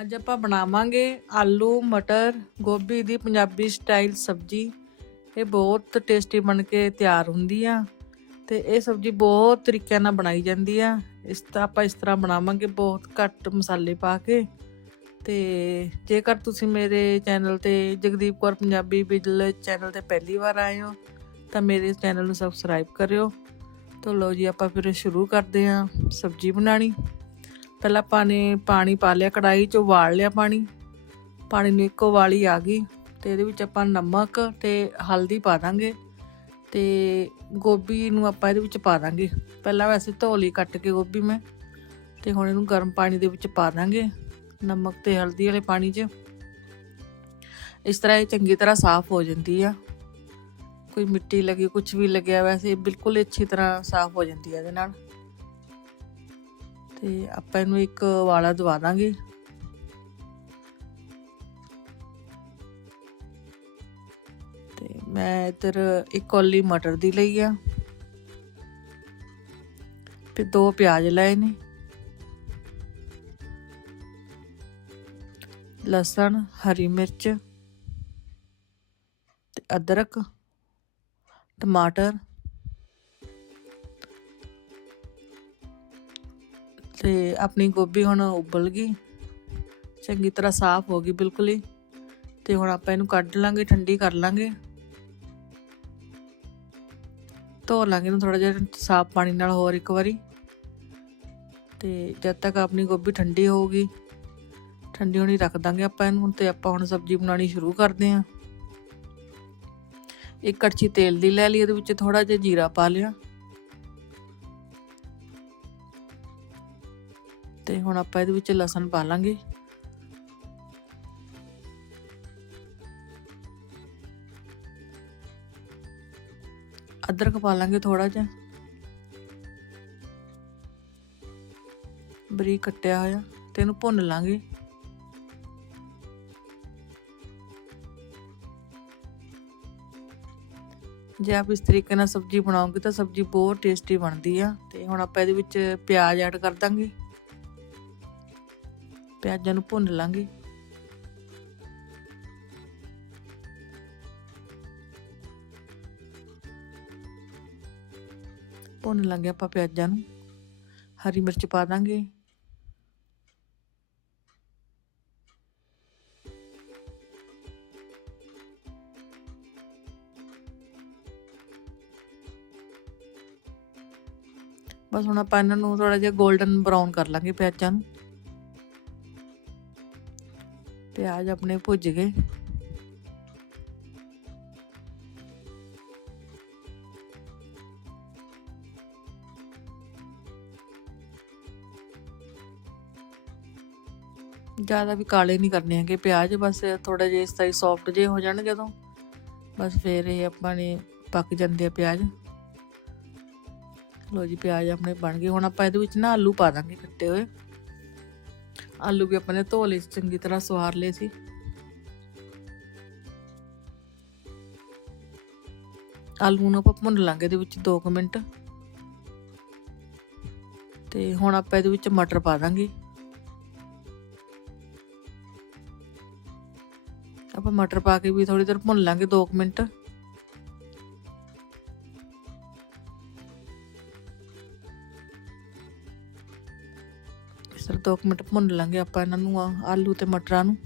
ਅੱਜ ਆਪਾਂ ਬਣਾਵਾਂਗੇ ਆਲੂ, ਮਟਰ, ਗੋਭੀ ਦੀ ਪੰਜਾਬੀ ਸਟਾਈਲ ਸਬਜ਼ੀ। ਇਹ ਬਹੁਤ ਟੇਸਟੀ ਬਣ ਕੇ ਤਿਆਰ ਹੁੰਦੀ ਆ ਤੇ ਇਹ ਸਬਜ਼ੀ ਬਹੁਤ ਤਰੀਕਿਆਂ ਨਾਲ ਬਣਾਈ ਜਾਂਦੀ ਆ। ਇਸ ਤਾਂ ਆਪਾਂ ਇਸ ਤਰ੍ਹਾਂ ਬਣਾਵਾਂਗੇ ਬਹੁਤ ਘੱਟ ਮਸਾਲੇ ਪਾ ਕੇ। ਤੇ ਜੇਕਰ ਤੁਸੀਂ ਮੇਰੇ ਚੈਨਲ ਤੇ ਜਗਦੀਪ ਕੌਰ ਪੰਜਾਬੀ ਬਿਜਲ ਚੈਨਲ ਤੇ ਪਹਿਲੀ ਵਾਰ ਆਏ ਹੋ, ਤਾਂ ਮੇਰੇ ਚੈਨਲ ਨੂੰ ਸਬਸਕ੍ਰਾਈਬ ਕਰਿਓ। ਤਾਂ ਲਓ ਜੀ, ਆਪਾਂ ਫਿਰ ਸ਼ੁਰੂ ਕਰਦੇ ਹਾਂ ਸਬਜ਼ੀ ਬਣਾਣੀ ਪਹਿਲਾਂ ਆਪਾਂ ਨੇ ਪਾਣੀ ਪਾ ਲਿਆ ਕੜਾਈ 'ਚ ਉਬਾਲ ਲਿਆ ਪਾਣੀ। ਪਾਣੀ ਨੂੰ ਇੱਕੋ ਵਾਲੀ ਆ ਗਈ ਤੇ ਇਹਦੇ ਵਿੱਚ ਆਪਾਂ ਨਮਕ ਤੇ ਹਲਦੀ ਪਾ ਦਾਂਗੇ ਤੇ ਗੋਭੀ ਨੂੰ ਆਪਾਂ ਇਹਦੇ ਵਿੱਚ ਪਾ ਦਾਂਗੇ। ਪਹਿਲਾਂ ਵੈਸੇ ਧੋ ਲਈ ਕੱਟ ਕੇ ਗੋਭੀ ਮੈਂ ਤੇ ਹੁਣ ਇਹਨੂੰ ਗਰਮ ਪਾਣੀ ਦੇ ਵਿੱਚ ਪਾ ਦਾਂਗੇ, ਨਮਕ ਤੇ ਹਲਦੀ ਵਾਲੇ ਪਾਣੀ 'ਚ। ਇਸ ਤਰ੍ਹਾਂ ਇਹ ਚੰਗੀ ਤਰ੍ਹਾਂ ਸਾਫ਼ ਹੋ ਜਾਂਦੀ ਆ। ਕੋਈ ਮਿੱਟੀ ਲੱਗੀ ਕੁਝ ਵੀ ਲੱਗਿਆ, ਵੈਸੇ ਬਿਲਕੁਲ ਅੱਛੀ ਤਰ੍ਹਾਂ ਸਾਫ਼ ਹੋ ਜਾਂਦੀ ਆ ਇਹਦੇ ਨਾਲ। ਤੇ ਆਪਾਂ ਇਹਨੂੰ ਇੱਕ ਵਾਲਾ ਦਵਾ ਦਾਂਗੇ। ਤੇ ਮੈਂ ਇੱਧਰ ਇੱਕ ਕੌਲੀ ਮਟਰ ਦੀ ਲਈ ਆ। ਤੇ ਦੋ ਪਿਆਜ਼ ਲਏ ਨੇ। ਲਸਣ, ਹਰੀ ਮਿਰਚ ਤੇ ਅਦਰਕ, ਟਮਾਟਰ ਤੇ ਆਪਣੀ ਗੋਭੀ ਹੁਣ ਉਬਲ ਗਈ। ਚੰਗੀ ਤਰ੍ਹਾਂ ਸਾਫ਼ ਹੋ ਗਈ ਬਿਲਕੁਲ ਹੀ। ਤੇ ਹੁਣ ਆਪਾਂ ਇਹਨੂੰ ਕੱਢ ਲਾਂਗੇ, ਠੰਡੀ ਕਰ ਲਾਂਗੇ। ਧੋ ਲਾਂਗੇ ਇਹਨੂੰ ਥੋੜਾ ਜਿਹਾ ਸਾਫ਼ ਪਾਣੀ ਨਾਲ ਹੋਰ ਇੱਕ ਵਾਰੀ। ਤੇ ਜਦ ਤੱਕ ਆਪਣੀ ਗੋਭੀ ਠੰਡੀ ਹੋਊਗੀ, ਠੰਡੀ ਹੋਣੀ ਰੱਖ ਦਾਂਗੇ ਆਪਾਂ ਇਹਨੂੰ। ਤੇ ਆਪਾਂ ਹੁਣ ਸਬਜ਼ੀ ਬਣਾਉਣੀ ਸ਼ੁਰੂ ਕਰਦੇ ਆਂ ਇੱਕ ਕੜਛੀ ਤੇਲ ਦੀ ਲੈ ਲਈ, ਉਹਦੇ ਵਿੱਚ ਥੋੜਾ ਜਿਹਾ ਜੀਰਾ ਪਾ ਲਿਆ। ਤੇ ਹੁਣ ਆਪਾਂ ਇਹਦੇ ਵਿੱਚ ਲਸਣ ਪਾ ਲਾਂਗੇ। ਅਦਰਕ ਪਾ ਲਾਂਗੇ ਥੋੜਾ ਜਿਹਾ। ਬਰੀਕ ਕੱਟਿਆ ਹੋਇਆ ਤੇ ਇਹਨੂੰ ਭੁੰਨ ਲਾਂਗੇ। ਜੇ ਆਪ ਇਸ ਤਰੀਕੇ ਨਾਲ ਸਬਜ਼ੀ ਬਣਾਓਗੇ ਤਾਂ ਸਬਜ਼ੀ ਬਹੁਤ ਟੇਸਟੀ ਬਣਦੀ ਆ ਤੇ ਹੁਣ ਆਪਾਂ ਇਹਦੇ ਵਿੱਚ ਪਿਆਜ਼ ਐਡ ਕਰ ਦਾਂਗੇ। ਪਿਆਜ਼ਾਂ ਨੂੰ ਭੁੰਨ ਲਾਂਗੇ। ਭੁੰਨ ਲਾਂਗੇ ਆਪਾਂ ਪਿਆਜ਼ਾਂ ਨੂੰ। ਹਰੀ ਮਿਰਚ ਪਾ ਦਾਂਗੇ। ਬਸ ਹੁਣ ਆਪਾਂ ਇਹਨਾਂ ਨੂੰ ਥੋੜਾ ਜਿਹਾ 골ਡਨ ਬਰਾਊਨ ਕਰ ਲਾਂਗੇ ਪਿਆਜ਼ਾਂ ਨੂੰ। ਪਿਆਜ਼ ਆਪਣੇ ਭੁੱਜ ਗਏ। ਜ਼ਿਆਦਾ ਵੀ ਕਾਲੇ ਨਹੀਂ ਕਰਨੇ ਹੈਗੇ ਪਿਆਜ਼, ਬਸ ਥੋੜਾ ਜਿਹਾ ਇਸ ਤਰ੍ਹਾਂ ਹੀ ਸੌਫਟ ਜੇ ਹੋ ਜਾਣ ਜਦੋਂ ਬਸ ਫਿਰ ਇਹ ਆਪਾਂ ਨੇ ਪੱਕ ਜਾਂਦੇ ਆ ਪਿਆਜ਼। ਲੋ ਜੀ, ਪਿਆਜ਼ ਆਪਣੇ ਬਣ ਗਏ। ਹੁਣ ਆਪਾਂ ਇਹਦੇ ਵਿੱਚ ਨਾ ਆਲੂ ਪਾ ਦਾਂਗੇ ਕੱਟੇ ਹੋਏ। ਆਲੂ ਵੀ ਆਪਾਂ ਨੇ ਧੋ ਲਏ ਚੰਗੀ ਤਰ੍ਹਾਂ ਸਵਾਰ ਲਏ ਸੀ। ਆਲੂ ਨੂੰ ਆਪਾਂ ਭੁੰਨ ਲਾਂਗੇ ਇਹਦੇ ਵਿੱਚ 2 ਮਿੰਟ। ਤੇ ਹੁਣ ਆਪਾਂ ਇਹਦੇ ਵਿੱਚ ਮਟਰ ਪਾ ਦਾਂਗੇ। ਆਪਾਂ ਮਟਰ ਪਾ ਕੇ ਵੀ ਥੋੜੀ ਦੇਰ ਭੁੰਨ ਲਾਂਗੇ 2 ਮਿੰਟ। ਇਸ ਤਰ੍ਹਾਂ 2 ਮਿੰਟ ਭੁੰਨ ਲਾਂਗੇ ਆਪਾਂ ਇਹਨਾਂ ਨੂੰ ਆਲੂ ਤੇ ਮਟਰਾਂ ਨੂੰ।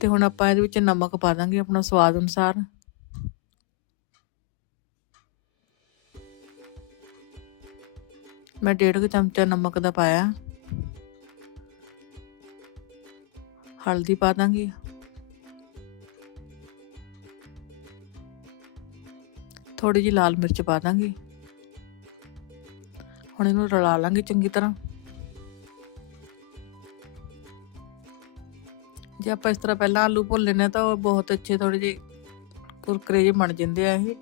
ਤੇ ਹੁਣ ਆਪਾਂ ਇਹਦੇ ਵਿੱਚ ਨਮਕ ਪਾ ਦਾਂਗੇ ਆਪਣਾ ਸਵਾਦ ਅਨੁਸਾਰ। ਮੈਂ ਡੇਢ ਕੁ ਚਮਚਾ ਨਮਕ ਦਾ ਪਾਇਆ। ਹਲਦੀ ਪਾ ਦਾਂਗੇ। ਥੋੜੀ ਜਿਹੀ ਲਾਲ ਮਿਰਚ ਪਾ ਦਾਂਗੇ। ਹੁਣ ਇਹਨੂੰ ਰਲਾ ਲਾਂਗੇ ਚੰਗੀ ਤਰ੍ਹਾਂ। ਜੇ ਆਪਾਂ ਇਸ ਤਰ੍ਹਾਂ ਪਹਿਲਾਂ ਆਲੂ ਭੁੰਨ ਲੈਨੇ ਤਾਂ ਉਹ ਬਹੁਤ ਅੱਛੇ ਥੋੜੇ ਜਿਹੇ ਕੁਰਕਰੇ ਜਿਹੇ ਬਣ ਜਾਂਦੇ ਆ ਇਹ।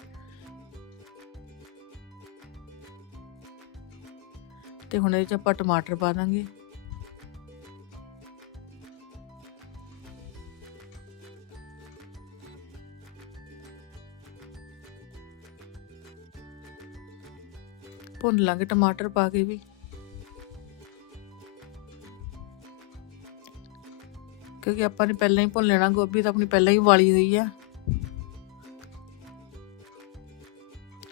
ਤੇ ਹੁਣ ਇਹਦੇ ਚ ਆਪਾਂ ਟਮਾਟਰ ਪਾ ਦਾਂਗੇ। ਭੁੰਨ ਲਾਂਗੇ ਟਮਾਟਰ ਪਾ ਕੇ ਵੀ। ਕਿਉਂਕਿ ਆਪਾਂ ਨੇ ਪਹਿਲਾਂ ਹੀ ਭੁੰਨ ਲੈਣਾ, ਗੋਭੀ ਤਾਂ ਆਪਣੀ ਪਹਿਲਾਂ ਹੀ ਵਾਲੀ ਹੋਈ ਆ।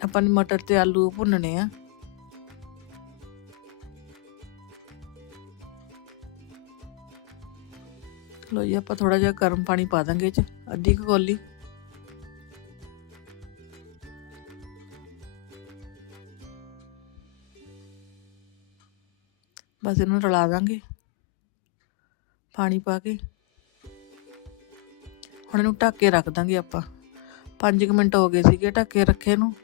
ਆਪਾਂ ਨੇ ਮਟਰ ਤੇ ਆਲੂ ਭੁੰਨਣੇ ਆ। ਲੋ ਜੀ, ਆਪਾਂ ਥੋੜਾ ਜਿਹਾ ਗਰਮ ਪਾਣੀ ਪਾ ਦਾਂਗੇ ਇਹ ਚ, ਅੱਧੀ ਕੁ ਕੌਲੀ। ਬਸ ਇਹਨੂੰ ਰਲਾ ਦਾਂਗੇ। ਪਾਣੀ ਪਾ ਕੇ। ਹੁਣ ਇਹਨੂੰ ਢੱਕ ਕੇ ਰੱਖ ਦਾਂਗੇ ਆਪਾਂ। 5 ਮਿੰਟ ਹੋ ਗਏ ਸੀਗੇ ਢੱਕ ਕੇ ਰੱਖੇ ਨੂੰ।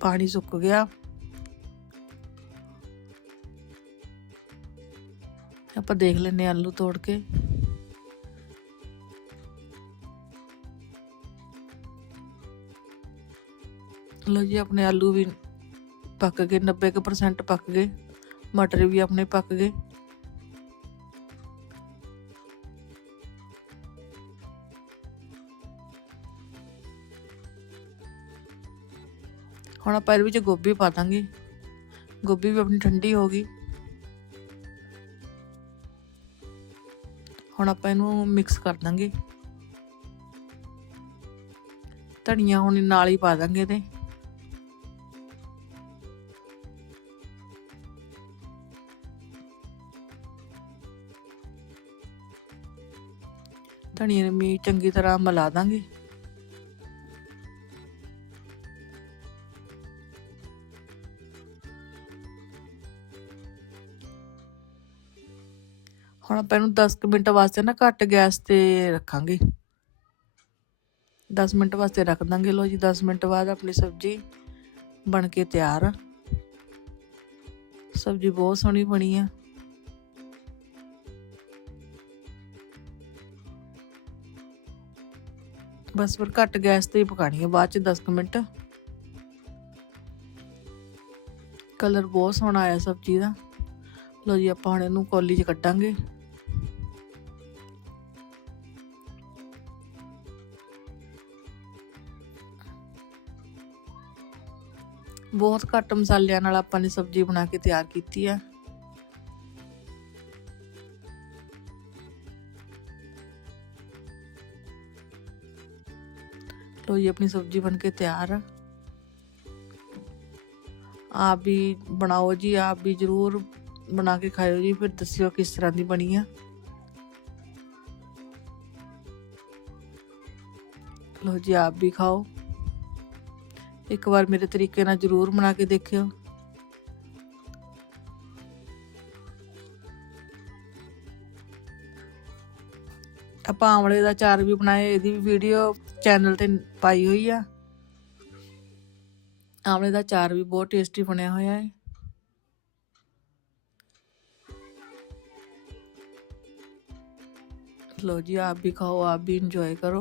ਪਾਣੀ ਸੁੱਕ ਗਿਆ। ਆਪਾਂ ਦੇਖ ਲੈਨੇ ਆਲੂ ਤੋੜ ਕੇ। ਲੋ ਜੀ, ਆਪਣੇ ਆਲੂ ਵੀ ਪੱਕ ਗਏ 90% ਪੱਕ ਗਏ, ਮਟਰ ਵੀ ਆਪਣੇ ਪੱਕ ਗਏ। ਹੁਣ ਆਪਾਂ ਇਹਦੇ ਵਿੱਚ ਗੋਭੀ ਪਾ ਦਾਂਗੇ। ਗੋਭੀ ਵੀ ਆਪਣੀ ਠੰਡੀ ਹੋ ਗਈ। ਹੁਣ ਆਪਾਂ ਇਹਨੂੰ ਮਿਕਸ ਕਰ ਦਾਂਗੇ। ਧਨੀਆ ਹੁਣ ਨਾਲ ਹੀ ਪਾ ਦਾਂਗੇ ਇਹਦੇ। ਧਨੀਏ ਨੂੰ ਮੀ ਚੰਗੀ ਤਰ੍ਹਾਂ ਮਿਲਾ ਦਾਂਗੇ। ਹੁਣ ਆਪਾਂ ਇਹਨੂੰ 10 ਕੁ ਮਿੰਟ ਵਾਸਤੇ ਨਾ ਘੱਟ ਗੈਸ ਤੇ ਰੱਖਾਂਗੇ। 10 ਮਿੰਟ ਵਾਸਤੇ ਰੱਖ ਦਾਂਗੇ। ਲੋ ਜੀ 10 ਮਿੰਟ ਬਾਅਦ ਆਪਣੀ ਸਬਜ਼ੀ ਬਣ ਕੇ ਤਿਆਰ ਆ। ਸਬਜ਼ੀ ਬਹੁਤ ਸੋਹਣੀ ਬਣੀ ਆ। ਬਸ ਫਿਰ ਘੱਟ ਗੈਸ ਤੇ ਹੀ ਪਕਾਣੀ ਹੈ ਬਾਅਦ ਚ 10 ਕੁ ਮਿੰਟ। ਕਲਰ ਬਹੁਤ ਸੋਹਣਾ ਆਇਆ ਸਬਜ਼ੀ ਦਾ। ਲੋ ਜੀ, ਆਪਾਂ ਹੁਣ ਇਹਨੂੰ ਕੌਲੀ 'ਚ ਕੱਢਾਂਗੇ। ਬਹੁਤ ਘੱਟ ਮਸਾਲਿਆਂ ਨਾਲ ਆਪਾਂ ਨੇ ਸਬਜ਼ੀ ਬਣਾ ਕੇ ਤਿਆਰ ਕੀਤੀ ਹੈ ਲੋ ਜੀ ਆਪਣੀ ਸਬਜ਼ੀ ਬਣ ਕੇ ਤਿਆਰ ਆ। ਆਪ ਵੀ ਬਣਾਓ ਜੀ, ਆਪ ਵੀ ਜਰੂਰ ਬਣਾ ਕੇ ਖਾਇਓ ਜੀ, ਫਿਰ ਦੱਸਿਓ ਕਿਸ ਤਰ੍ਹਾਂ ਦੀ ਬਣੀ ਆ। ਲੋ ਜੀ, ਆਪ ਵੀ ਖਾਓ। ਇੱਕ ਵਾਰ ਮੇਰੇ ਤਰੀਕੇ ਨਾਲ ਜਰੂਰ ਬਣਾ ਕੇ ਦੇਖਿਓ। ਆਪਾਂ ਆਮਲੇ ਦਾ ਚਾਰ ਵੀ ਬਣਾਏ ਇਹਦੀ ਵੀ ਵੀਡੀਓ ਚੈਨਲ ਤੇ ਪਾਈ ਹੋਈ ਆ ਆਮਲੇ ਦਾ ਚਾਰ ਵੀ ਬਹੁਤ ਟੇਸਟੀ ਬਣਿਆ ਹੋਇਆ ਹੈ लो जी आप भी खाओ आप भी इंजॉय करो